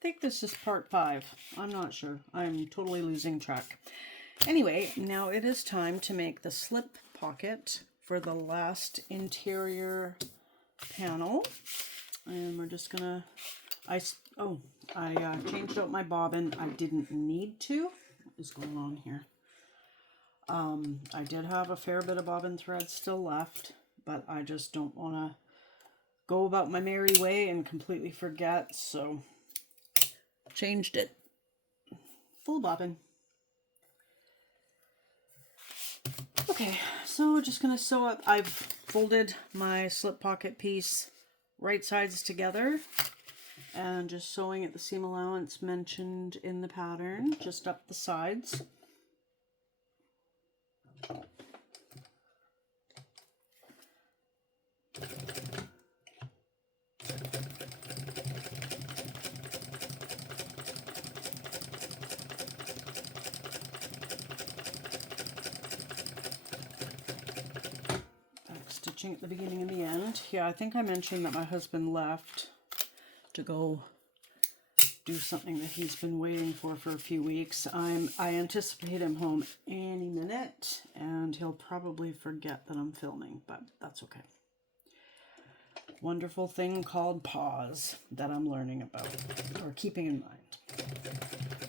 think this is part 5. I'm not sure. I'm totally losing track. Anyway, now it is time to make the slip pocket for the last interior panel. And we're just gonna, I changed out my bobbin. I didn't need to. What is going on here? I did have a fair bit of bobbin thread still left, but I just don't want to go about my merry way and completely forget, so changed it. Full bobbin. Okay, so we're just going to sew up. I've folded my slip pocket piece right sides together and just sewing at the seam allowance mentioned in the pattern, just up the sides. Stitching at the beginning and the end. Yeah, I think I mentioned that my husband left to go do something that he's been waiting for a few weeks. I anticipate him home any minute, and he'll probably forget that I'm filming, but that's okay. Wonderful thing called pause that I'm learning about, or keeping in mind.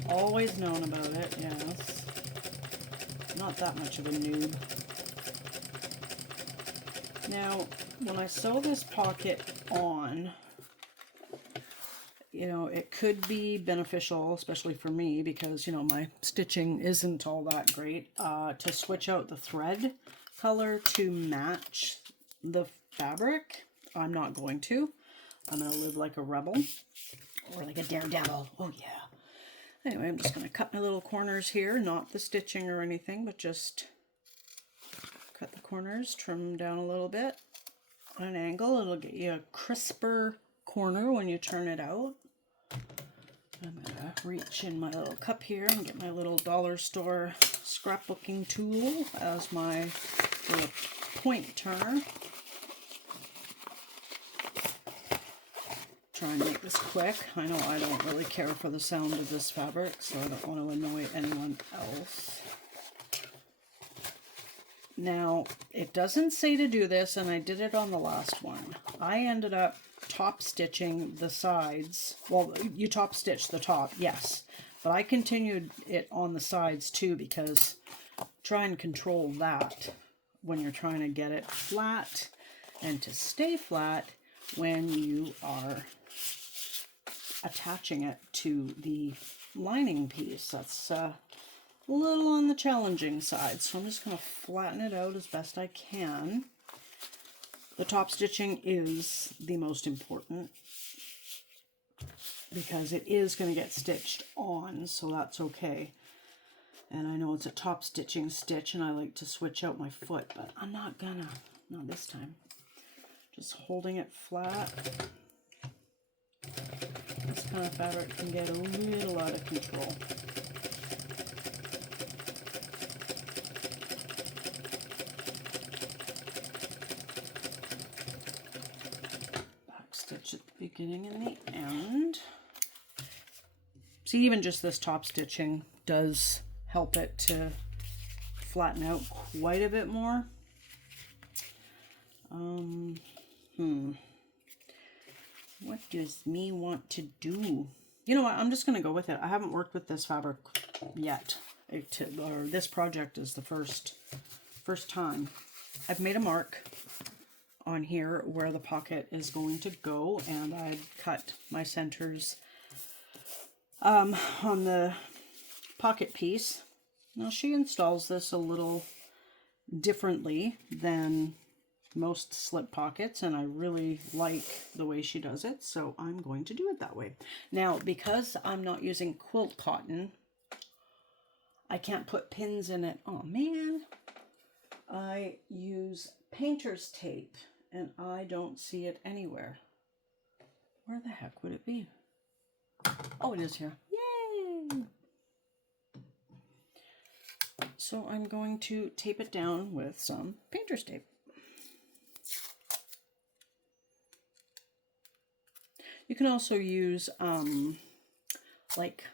Always known about it, yes. Not that much of a noob. Now, when I sew this pocket on, you know, it could be beneficial, especially for me, because, you know, my stitching isn't all that great, to switch out the thread color to match the fabric. I'm not going to. I'm going to live like a rebel, or like a daredevil. Oh, yeah. Anyway, I'm just going to cut my little corners here, not the stitching or anything, but just cut the corners, trim down a little bit on an angle. It'll get you a crisper corner when you turn it out. I'm going to reach in my little cup here and get my little dollar store scrapbooking tool as my little point turner. Try and make this quick. I know I don't really care for the sound of this fabric, so I don't want to annoy anyone else. Now, it doesn't say to do this, and I did it on the last one. I ended up top stitching the sides. Well, you top stitch the top, yes. But I continued it on the sides too, because try and control that when you're trying to get it flat and to stay flat when you are attaching it to the lining piece. That's a little on the challenging side, so I'm just going to flatten it out as best I can. The top stitching is the most important because it is going to get stitched on, so that's okay. And I know it's a top stitching stitch, and I like to switch out my foot, but I'm not gonna. Not this time. Just holding it flat. This kind of fabric can get a little out of control. Backstitch at the beginning and the end. See, even just this top stitching does help it to flatten out quite a bit more. What does me want to do? You know what? I'm just going to go with it. I haven't worked with this fabric yet. Or this project is the first time. I've made a mark on here where the pocket is going to go, and I've cut my centers on the pocket piece. Now, she installs this a little differently than most slip pockets, and I really like the way she does it, so I'm going to do it that way. Now, because I'm not using quilt cotton, I can't put pins in it. Oh man, I use painter's tape, and I don't see it anywhere. Where the heck would it be? Oh, it is here. Yay! So I'm going to tape it down with some painter's tape. You can also use like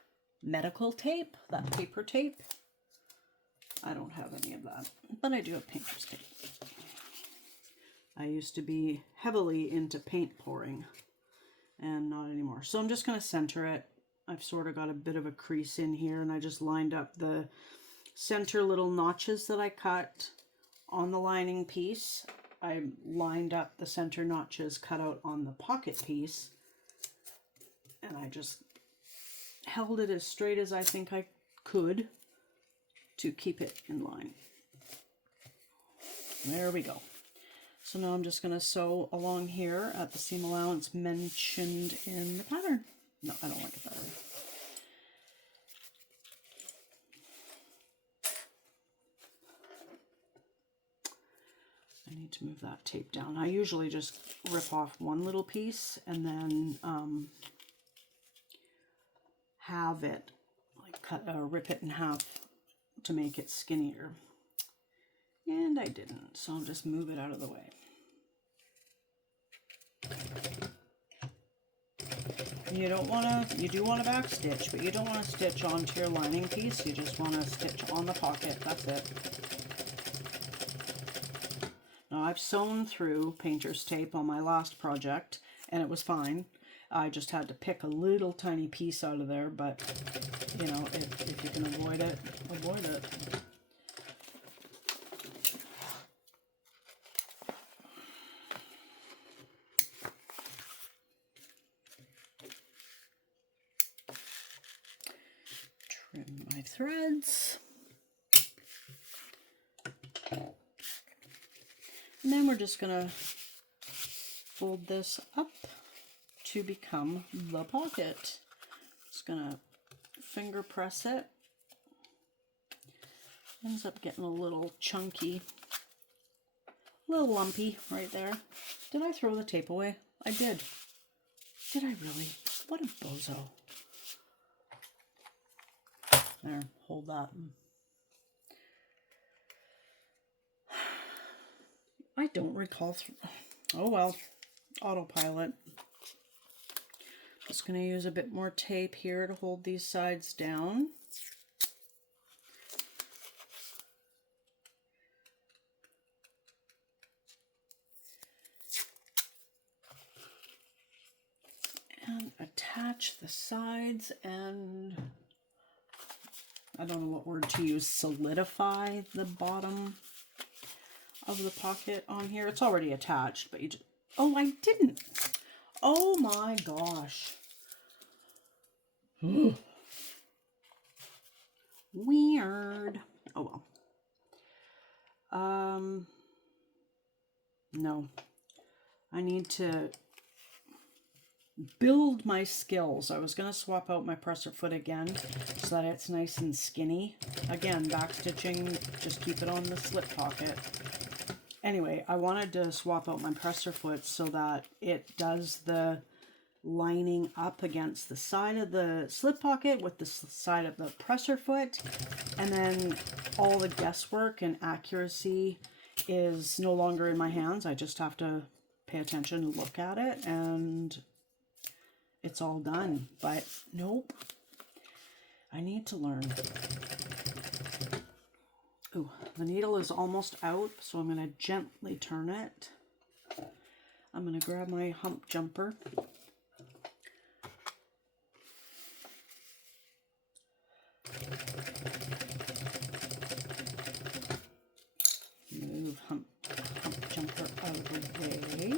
medical tape, that paper tape. I don't have any of that, but I do have painter's tape. I used to be heavily into paint pouring and not anymore. So I'm just going to center it. I've sort of got a bit of a crease in here, and I just lined up the center little notches that I cut on the lining piece. I lined up the center notches cut out on the pocket piece, and I just held it as straight as I think I could to keep it in line. There we go. So now I'm just going to sew along here at the seam allowance mentioned in the pattern. No, I don't like it that way. I need to move that tape down. I usually just rip off one little piece and then have it, like cut or rip it in half to make it skinnier. And I didn't, so I'll just move it out of the way. You don't want to, you do want to back stitch, but you don't want to stitch onto your lining piece. You just want to stitch on the pocket. That's it. Now I've sewn through painter's tape on my last project and it was fine. I just had to pick a little tiny piece out of there, but you know, if you can avoid it, avoid it. Trim my threads. And then we're just gonna fold this up to become the pocket. Just gonna finger press it. Ends up getting a little chunky, a little lumpy right there. Did I throw the tape away? I did. Did I really? What a bozo. There, hold that. I don't recall. Oh well, autopilot. Just going to use a bit more tape here to hold these sides down. And attach the sides and I don't know what word to use, solidify the bottom of the pocket on here. It's already attached, but you just, oh, I didn't. Oh my gosh. Weird. Oh well. No. I need to build my skills. I was going to swap out my presser foot again so that it's nice and skinny. Again, back stitching, just keep it on the slip pocket. Anyway, I wanted to swap out my presser foot so that it does the lining up against the side of the slip pocket with the side of the presser foot, and then all the guesswork and accuracy is no longer in my hands. I just have to pay attention and look at it and it's all done. But nope, I need to learn. Ooh, the needle is almost out, so I'm going to gently turn it. I'm going to grab my hump jumper. Move hump jumper out of the way.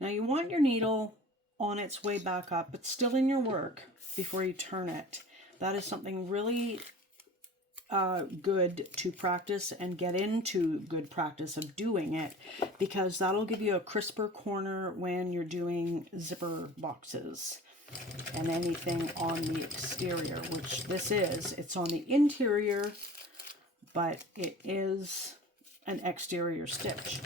Now you want your needle on its way back up, but still in your work before you turn it. That is something really good to practice and get into good practice of doing it, because that'll give you a crisper corner when you're doing zipper boxes and anything on the exterior, which this is. It's on the interior, but it is an exterior stitch.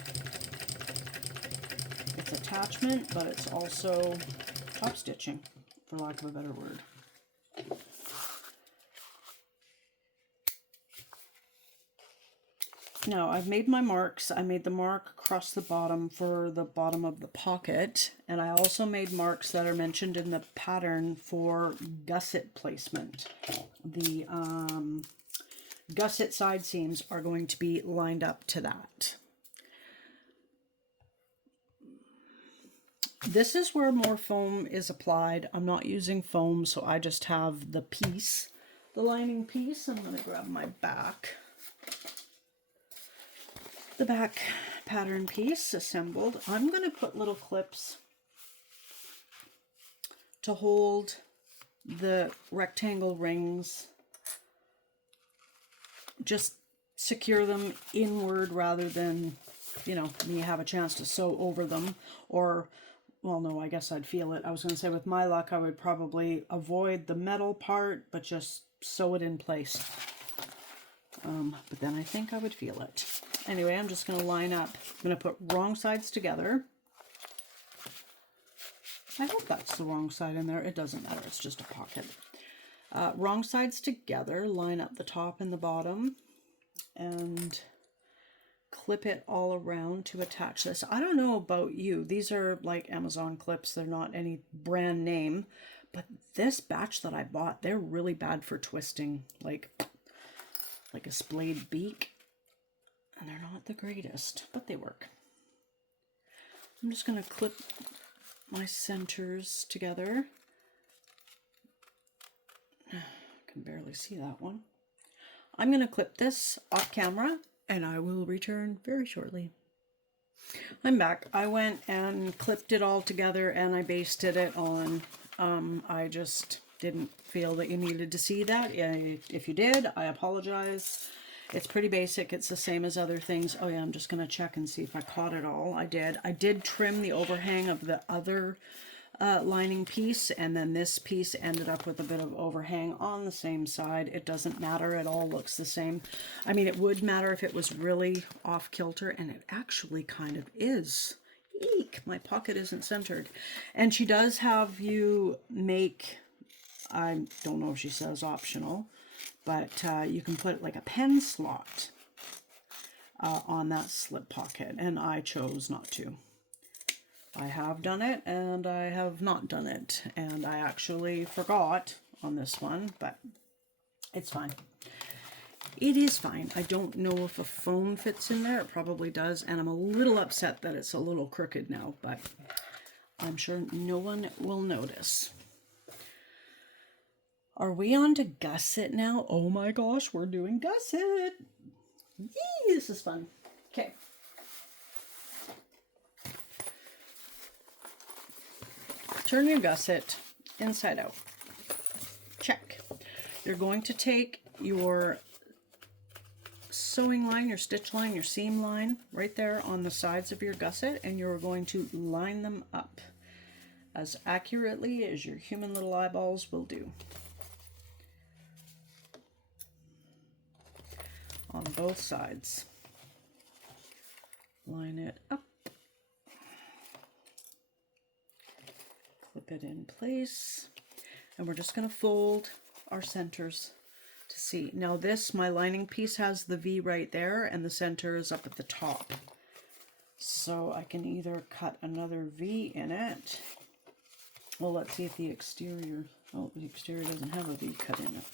It's attachment, but it's also top stitching, for lack of a better word. Now I've made my marks. I made the mark across the bottom for the bottom of the pocket, and I also made marks that are mentioned in the pattern for gusset placement. The gusset side seams are going to be lined up to that. This is where more foam is applied. I'm not using foam, so I just have the piece, the lining piece. I'm going to grab my back. The back pattern piece assembled. I'm going to put little clips to hold the rectangle rings. Just secure them inward rather than, you know, me have a chance to sew over them. Or, well, no, I guess I'd feel it. I was going to say with my luck, I would probably avoid the metal part, but just sew it in place. But then I think I would feel it. Anyway, I'm just going to line up. I'm going to put wrong sides together. I hope that's the wrong side in there. It doesn't matter. It's just a pocket. Wrong sides together. Line up the top and the bottom. And clip it all around to attach this. I don't know about you. These are like Amazon clips. They're not any brand name. But this batch that I bought, they're really bad for twisting. Like a splayed beak. And they're not the greatest, but they work. I'm just going to clip my centers together. I can barely see that one. I'm going to clip this off camera, and I will return very shortly. I'm back. I went and clipped it all together, and I basted it on. I just didn't feel that you needed to see that. If you did, I apologize. It's pretty basic. It's the same as other things. Oh yeah, I'm just going to check and see if I caught it all. I did. I did trim the overhang of the other lining piece, and then this piece ended up with a bit of overhang on the same side. It doesn't matter. It all looks the same. I mean, it would matter if it was really off kilter, and it actually kind of is. Eek, my pocket isn't centered. And she does have you make, I don't know if she says optional, but you can put like a pen slot on that slip pocket, and I chose not to. I have done it, and I have not done it, and I actually forgot on this one, but it's fine. It is fine. I don't know if a phone fits in there. It probably does, and I'm a little upset that it's a little crooked now, but I'm sure no one will notice. Are we on to gusset now? Oh my gosh, we're doing gusset. Yee, this is fun. Okay. Turn your gusset inside out. Check. You're going to take your sewing line, your stitch line, your seam line right there on the sides of your gusset, and you're going to line them up as accurately as your human little eyeballs will do. On both sides. Line it up. Clip it in place. And we're just going to fold our centers to see. Now this, my lining piece has the V right there, and the center is up at the top. So I can either cut another V in it. Well, let's see if the exterior, oh, the exterior doesn't have a V cut in it.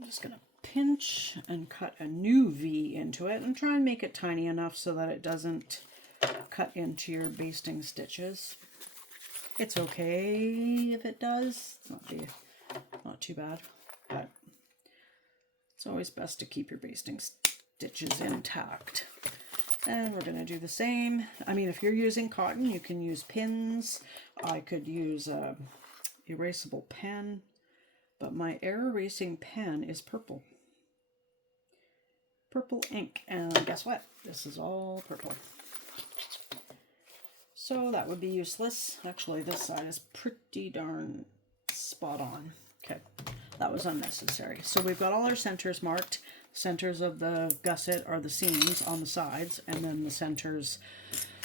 I'm just going to pinch and cut a new V into it and try and make it tiny enough so that it doesn't cut into your basting stitches. It's okay if it does. It's not too bad, but it's always best to keep your basting stitches intact. And we're going to do the same. I mean, if you're using cotton, you can use pins. I could use a erasable pen. But my air erasing pen is purple. Purple ink. And guess what? This is all purple. So that would be useless. Actually, this side is pretty darn spot on. Okay, that was unnecessary. So we've got all our centers marked. Centers of the gusset are the seams on the sides, and then the centers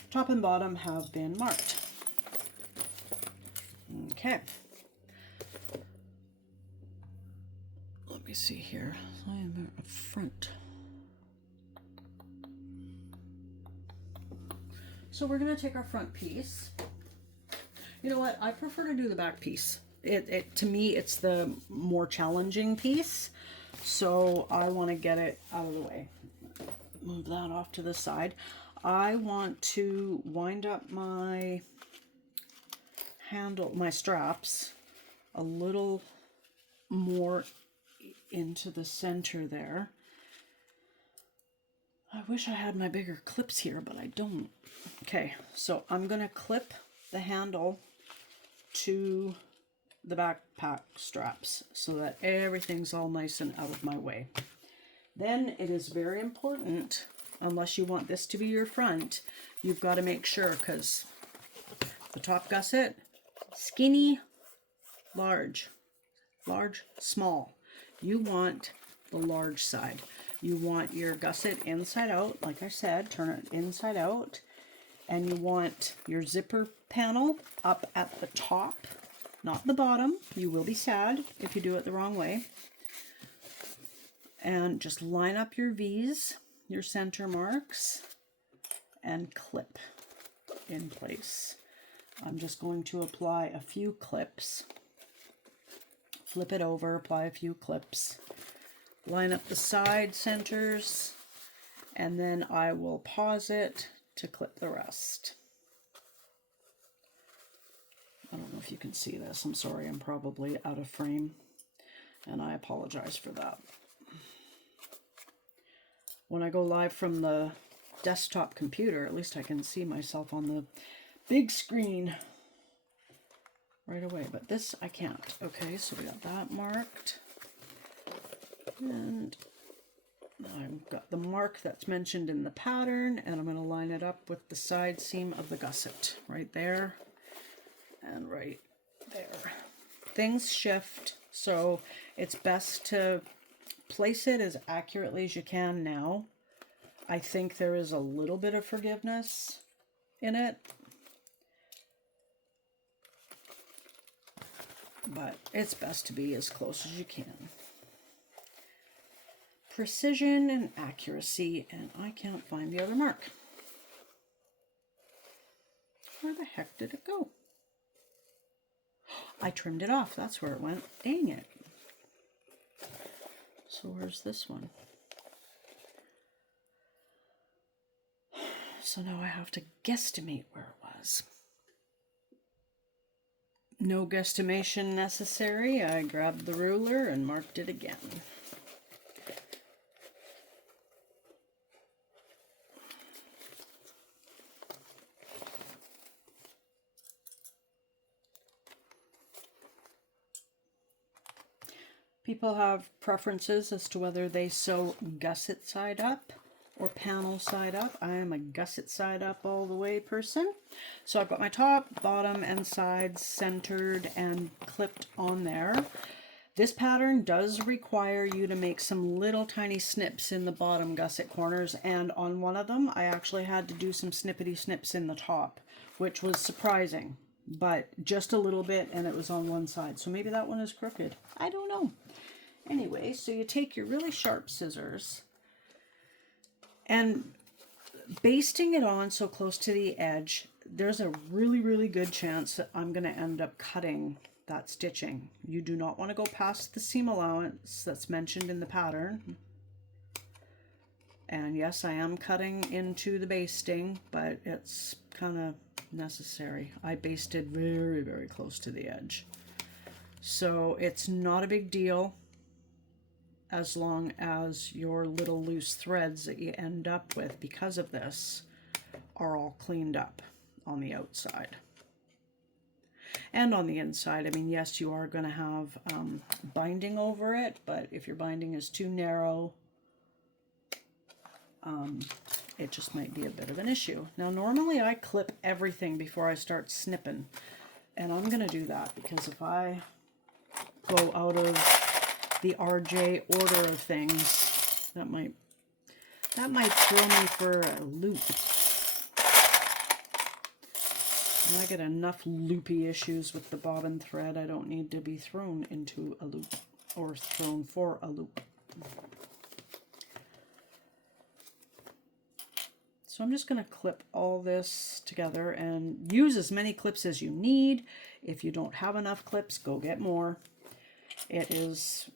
top and bottom have been marked. Okay. me see here. I am at front. So we're going to take our front piece. You know what? I prefer to do the back piece. To me, it's the more challenging piece. So I want to get it out of the way. Move that off to the side. I want to wind up my handle, my straps, a little more into the center there. I wish I had my bigger clips here, but I don't. Okay, so I'm going to clip the handle to the backpack straps so that everything's all nice and out of my way. Then it is very important, unless you want this to be your front, you've got to make sure, because the top gusset, skinny, large, large, small. You want the large side. You want your gusset inside out, like I said, turn it inside out. And you want your zipper panel up at the top, not the bottom. You will be sad if you do it the wrong way. And just line up your V's, your center marks, and clip in place. I'm just going to apply a few clips. Flip it over, apply a few clips. Line up the side centers, and then I will pause it to clip the rest. I don't know if you can see this. I'm sorry, I'm probably out of frame, and I apologize for that. When I go live from the desktop computer, at least I can see myself on the big screen right away, but this I can't. Okay, so we got that marked. And I've got the mark that's mentioned in the pattern, and I'm going to line it up with the side seam of the gusset right there and right there. Things shift, so it's best to place it as accurately as you can now. I think there is a little bit of forgiveness in it, but it's best to be as close as you can. Precision and accuracy, and I can't find the other mark. Where the heck did it go? I trimmed it off. That's where it went. Dang it. So where's this one? So now I have to guesstimate where it was. No guesstimation necessary. I grabbed the ruler and marked it again. People have preferences as to whether they sew gusset side up or panel side up. I am a gusset side up all the way person. So I've got my top, bottom, and sides centered and clipped on there. This pattern does require you to make some little tiny snips in the bottom gusset corners, and on one of them I actually had to do some snippety snips in the top, which was surprising, but just a little bit, and it was on one side. So maybe that one is crooked. I don't know. Anyway, so you take your really sharp scissors and basting it on so close to the edge, there's a really, really good chance that I'm going to end up cutting that stitching. You do not want to go past the seam allowance that's mentioned in the pattern. And yes, I am cutting into the basting, but it's kind of necessary. I basted very, very close to the edge. So it's not a big deal as long as your little loose threads that you end up with because of this are all cleaned up on the outside. And on the inside, I mean, yes, you are going to have binding over it, but if your binding is too narrow, it just might be a bit of an issue. Now, normally I clip everything before I start snipping, and I'm going to do that because if I go out of the RJ order of things, that might throw me for a loop. And I get enough loopy issues with the bobbin thread. I don't need to be thrown into a loop. or thrown for a loop. So I'm just going to clip all this together and use as many clips as you need. If you don't have enough clips, go get more. It is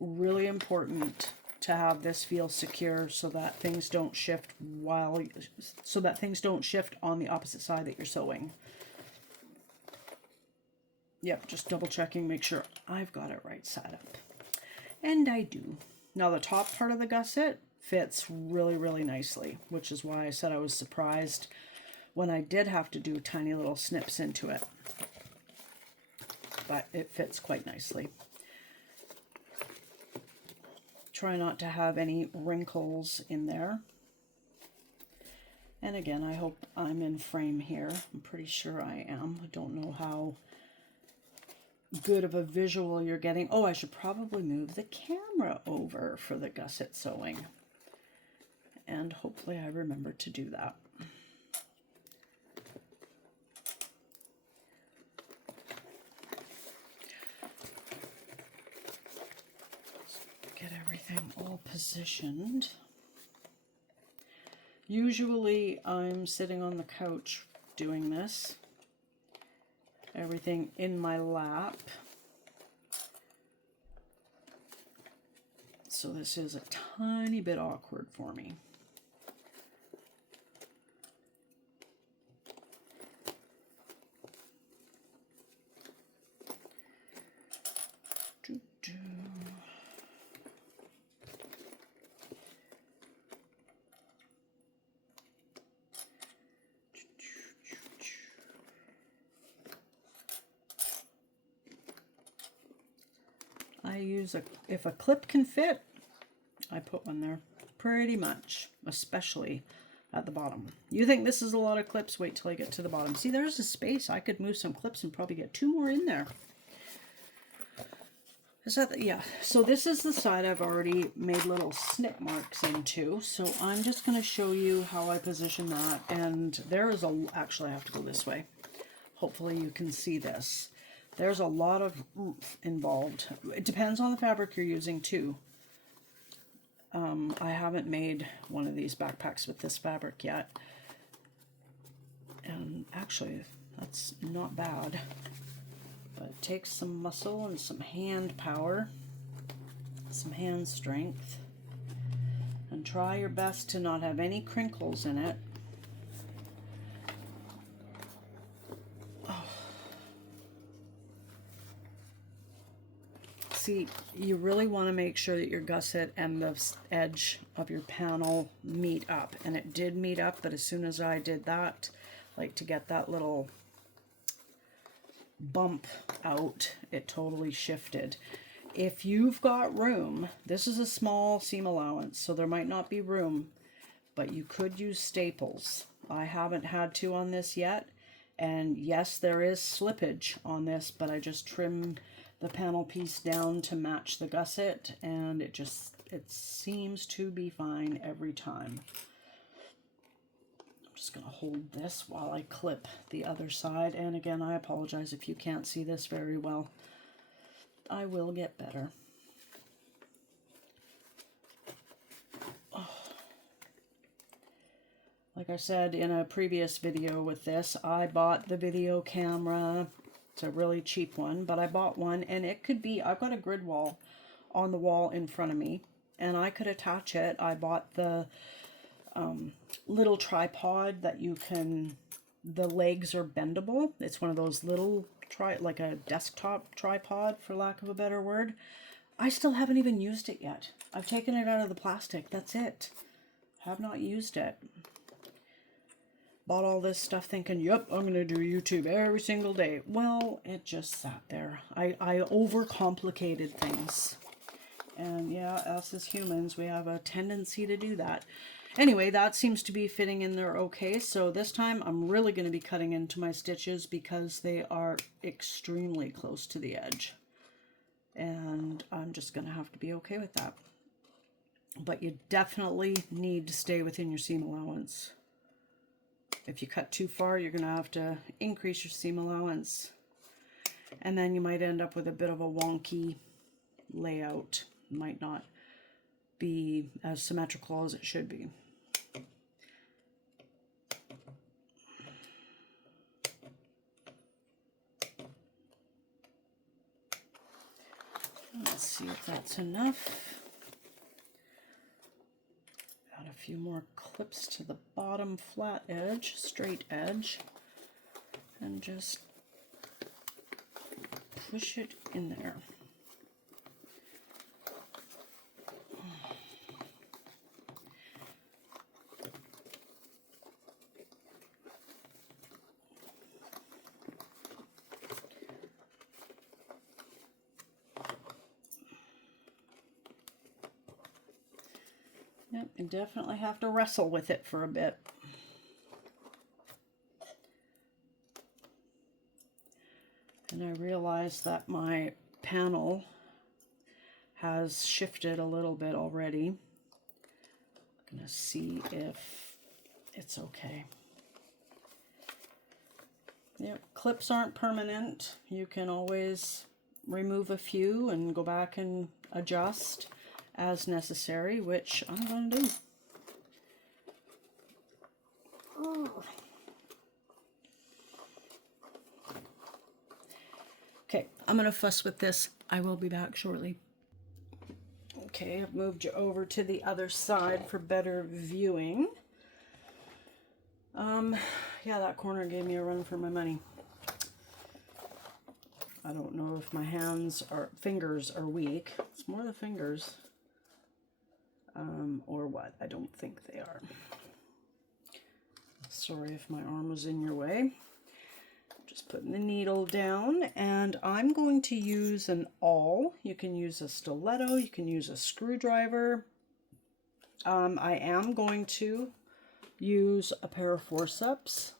really important to have this feel secure so that things don't shift on the opposite side that you're sewing. Yep, just double checking, make sure I've got it right side up. And I do. Now the top part of the gusset fits really, really nicely, which is why I said I was surprised when I did have to do tiny little snips into it. But it fits quite nicely. Try not to have any wrinkles in there. And again, I hope I'm in frame here. I'm pretty sure I am. I don't know how good of a visual you're getting. Oh, I should probably move the camera over for the gusset sewing. And hopefully I remember to do that. Get everything all positioned. Usually I'm sitting on the couch doing this. Everything in my lap. So this is a tiny bit awkward for me. I use if a clip can fit, I put one there pretty much, especially at the bottom. You think this is a lot of clips? Wait till I get to the bottom. See, there's a space. I could move some clips and probably get 2 more in there. Is that yeah, so this is the side I've already made little snip marks into. So I'm just going to show you how I position that. And there is actually I have to go this way. Hopefully you can see this. There's a lot of oomph involved. It depends on the fabric you're using too. I haven't made one of these backpacks with this fabric yet. And actually, that's not bad. But it takes some muscle and some hand power, some hand strength. And try your best to not have any crinkles in it. See, you really want to make sure that your gusset and the edge of your panel meet up. And it did meet up, but as soon as I did that, like to get that little bump out, it totally shifted. If you've got room, this is a small seam allowance, so there might not be room, but you could use staples. I haven't had to on this yet. And yes, there is slippage on this, but I just trimmed the panel piece down to match the gusset, and it seems to be fine every time. I'm just going to hold this while I clip the other side. And again, I apologize if you can't see this very well. I will get better. Like I said in a previous video with this, I bought the video camera. It's a really cheap one, but I bought one, and it could be, I've got a grid wall on the wall in front of me, and I could attach it. I bought the little tripod that you can, the legs are bendable. It's one of those little, like a desktop tripod, for lack of a better word. I still haven't even used it yet. I've taken it out of the plastic. That's it. Have not used it. Bought all this stuff thinking, yep, I'm going to do YouTube every single day. Well, it just sat there. I overcomplicated things. And yeah, us as humans, we have a tendency to do that. Anyway, that seems to be fitting in there okay. So this time I'm really going to be cutting into my stitches because they are extremely close to the edge. And I'm just going to have to be okay with that. But you definitely need to stay within your seam allowance. If you cut too far, you're going to have to increase your seam allowance. And then you might end up with a bit of a wonky layout might not be as symmetrical as it should be. Let's see if that's enough. Add a few more clips to the bottom flat edge, straight edge, and just push it in there. Yep, you definitely have to wrestle with it for a bit. And I realize that my panel has shifted a little bit already. I'm going to see if it's okay. Yep, clips aren't permanent. You can always remove a few and go back and adjust as necessary, which I'm going to do. Okay, I'm going to fuss with this. I will be back shortly. Okay, I've moved you over to the other side for better viewing. Yeah, that corner gave me a run for my money. I don't know if my fingers are weak. It's more the fingers. Or what? I don't think they are. Sorry if my arm was in your way. Just putting the needle down, and I'm going to use an awl. You can use a stiletto, you can use a screwdriver. I am going to use a pair of forceps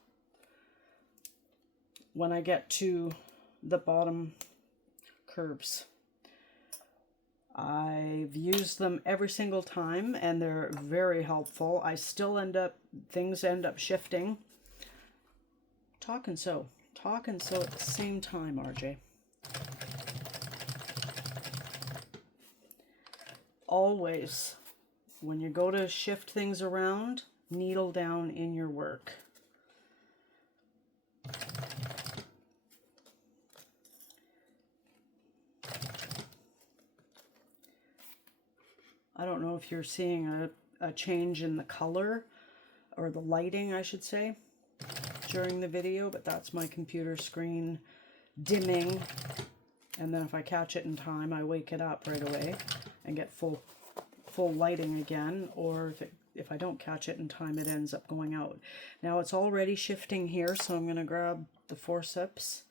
when I get to the bottom curves. I've used them every single time and they're very helpful. I still things end up shifting. Talk and sew at the same time, RJ. Always, when you go to shift things around, needle down in your work. I don't know if you're seeing a change in the color, or the lighting, I should say, during the video, but that's my computer screen dimming. And then if I catch it in time, I wake it up right away and get full lighting again. Or if I don't catch it in time, it ends up going out. Now it's already shifting here, so I'm going to grab the forceps,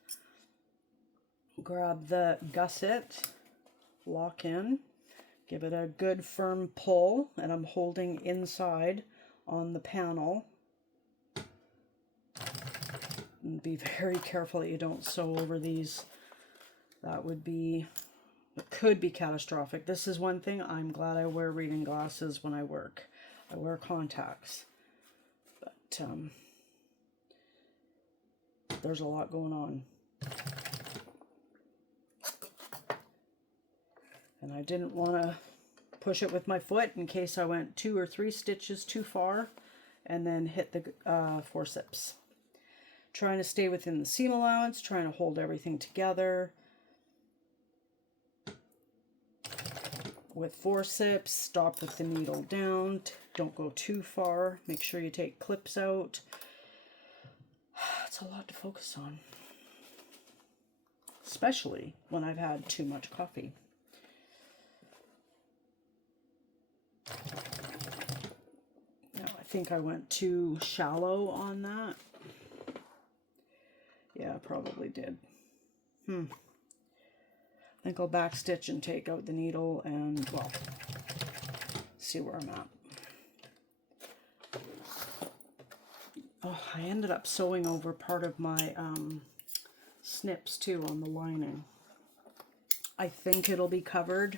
grab the gusset, lock in. Give it a good firm pull, and I'm holding inside on the panel. And be very careful that you don't sew over these. It could be catastrophic. This is one thing, I'm glad I wear reading glasses when I work. I wear contacts. But there's a lot going on. And I didn't want to push it with my foot in case I went 2 or 3 stitches too far and then hit the forceps. Trying to stay within the seam allowance, trying to hold everything together. With forceps, stop with the needle down. Don't go too far. Make sure you take clips out. It's a lot to focus on. Especially when I've had too much coffee. Now, I think I went too shallow on that. Yeah, I probably did. I think I'll backstitch and take out the needle and, well, see where I'm at. Oh, I ended up sewing over part of my snips too on the lining. I think it'll be covered.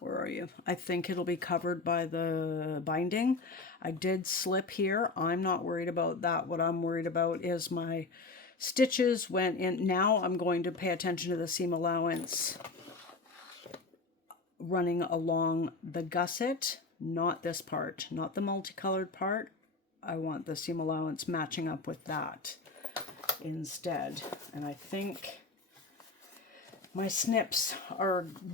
Where are you? I think it'll be covered by the binding. I did slip here. I'm not worried about that. What I'm worried about is my stitches went in. Now I'm going to pay attention to the seam allowance running along the gusset, not this part, not the multicolored part. I want the seam allowance matching up with that instead. And I think my snips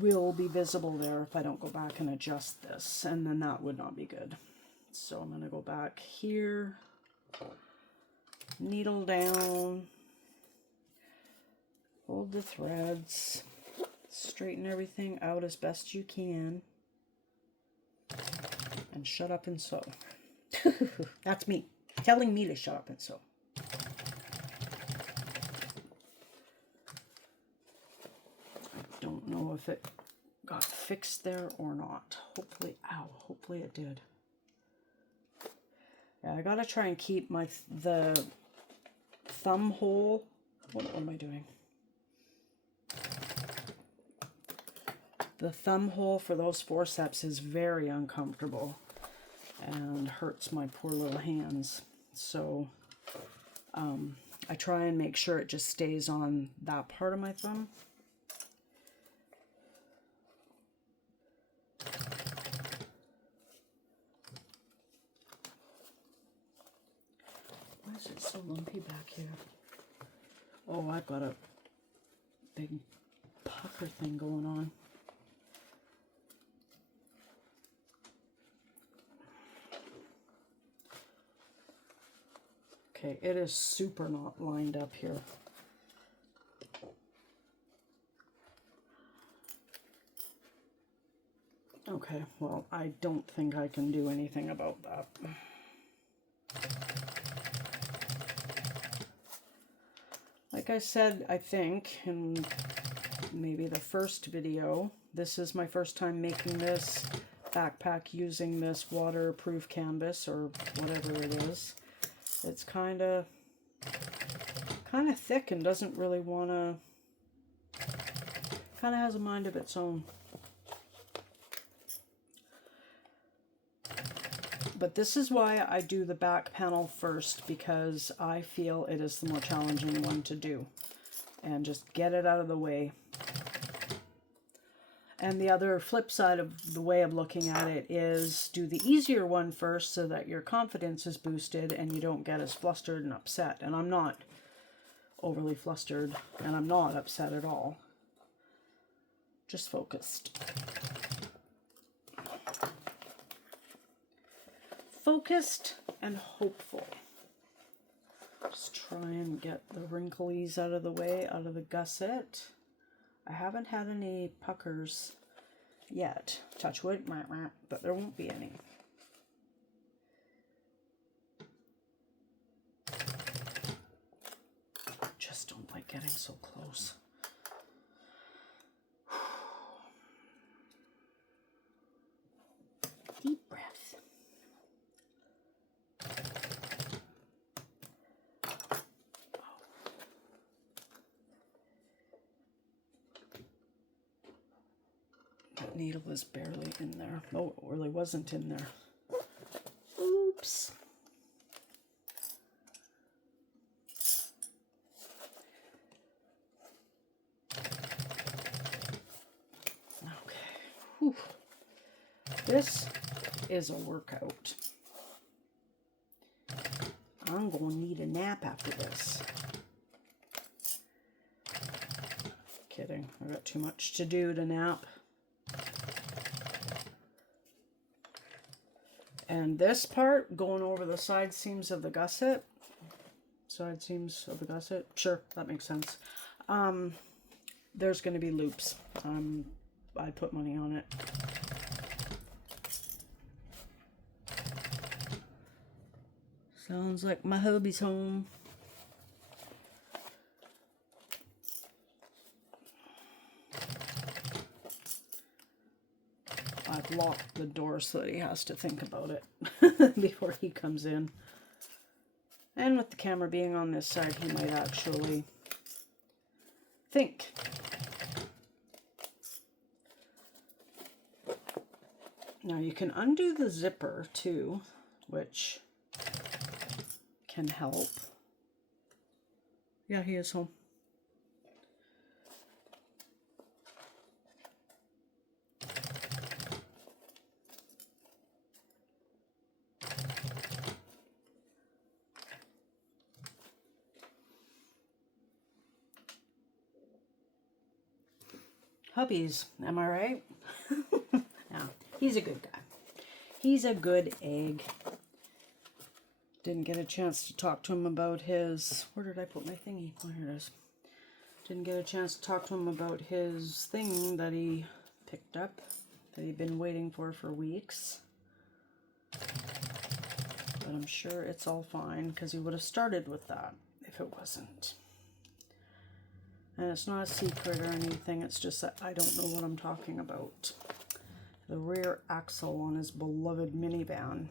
will be visible there if I don't go back and adjust this, and then that would not be good. So I'm going to go back here, needle down, hold the threads, straighten everything out as best you can, and shut up and sew. That's me telling me to shut up and sew. I don't know if it got fixed there or not. Hopefully, ow, hopefully it did. Yeah, I gotta try and keep the thumb hole. What am I doing? The thumb hole for those forceps is very uncomfortable and hurts my poor little hands. So I try and make sure it just stays on that part of my thumb. Why is it so lumpy back here? Oh, I've got a big pucker thing going on. Okay, it is super not lined up here. Okay, well, I don't think I can do anything about that. Like I said, I think in maybe the first video, this is my first time making this backpack using this waterproof canvas or whatever it is. It's kind of thick and doesn't really want to, kind of has a mind of its own. But this is why I do the back panel first, because I feel it is the more challenging one to do. And just get it out of the way. And the other flip side of the way of looking at it is do the easier one first so that your confidence is boosted and you don't get as flustered and upset. And I'm not overly flustered, and I'm not upset at all. Just focused. Focused and hopeful. Just try and get the wrinklies out of the way, out of the gusset. I haven't had any puckers yet. Touch wood, but there won't be any. Just don't like getting so close. Deep breath. That needle is barely in there. Oh, it really wasn't in there. Oops. Okay. Whew. This is a workout. I'm going to need a nap after this. Kidding. I got too much to do to nap. And this part, going over the side seams of the gusset. Side seams of the gusset. Sure, that makes sense. There's going to be loops. I put money on it. Sounds like my hubby's home. I've locked the door so that he has to think about it before he comes in. And with the camera being on this side, he might actually think. Now you can undo the zipper too, which can help. Yeah, he is home. puppies. Am I right? Yeah, he's a good guy. He's a good egg. Didn't get a chance to talk to him about his... Where did I put my thingy? Oh, here it is. Didn't get a chance to talk to him about his thing that he picked up, that he'd been waiting for weeks. But I'm sure it's all fine, because he would have started with that if it wasn't. And it's not a secret or anything, it's just that I don't know what I'm talking about. The rear axle on his beloved minivan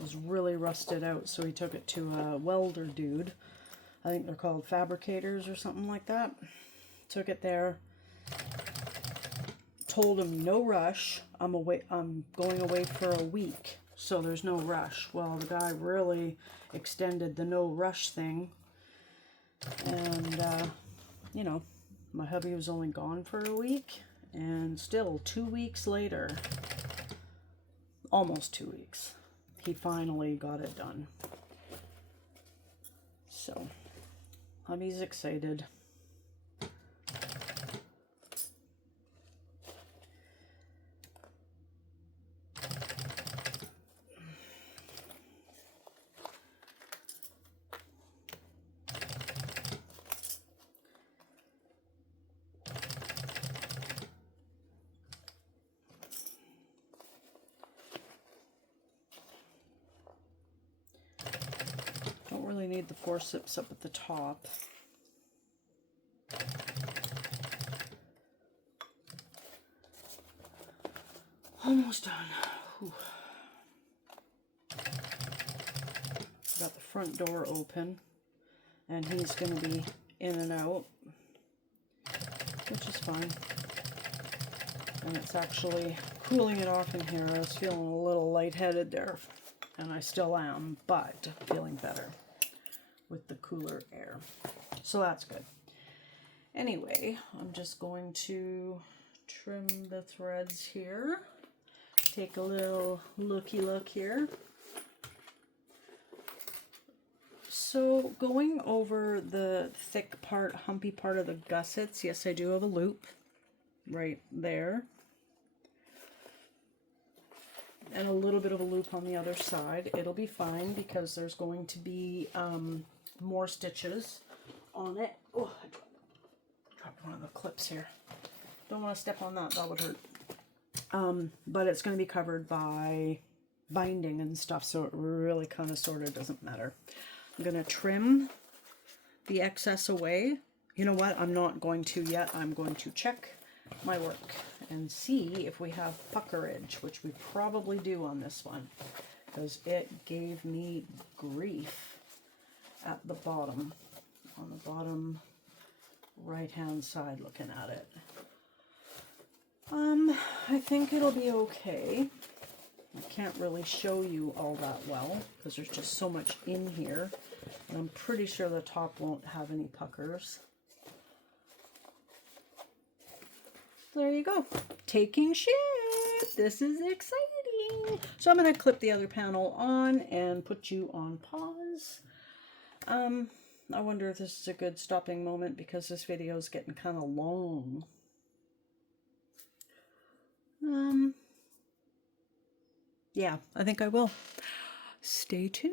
was really rusted out, so he took it to a welder dude. I think they're called fabricators or something like that. Took it there. Told him no rush. I'm going away for a week, so there's no rush. Well, the guy really extended the no rush thing, and you know, my hubby was only gone for a week, and still 2 weeks later, almost 2 weeks, he finally got it done. So hubby's excited. Don't really need the forceps up at the top. Almost done. Whew. Got the front door open, and he's going to be in and out, which is fine. And it's actually cooling it off in here. I was feeling a little lightheaded there, and I still am, but feeling better with the cooler air. So that's good. Anyway, I'm just going to trim the threads here. Take a little looky look here. So going over the thick part, humpy part of the gussets, yes, I do have a loop right there. And a little bit of a loop on the other side. It'll be fine because there's going to be more stitches on it. Oh, I dropped one of the clips here. Don't want to step on that, that would hurt. But it's going to be covered by binding and stuff, so it really kind of sort of doesn't matter. I'm going to trim the excess away. You know what? I'm not going to yet. I'm going to check my work and see if we have puckerage, which we probably do on this one, because it gave me grief at the bottom, on the bottom right hand side looking at it. I think it'll be okay. I can't really show you all that well because there's just so much in here, and I'm pretty sure the top won't have any puckers. There you go. Taking shape. This is exciting. So I'm going to clip the other panel on and put you on pause. I wonder if this is a good stopping moment because this video is getting kind of long. Yeah, I think I will. Stay tuned.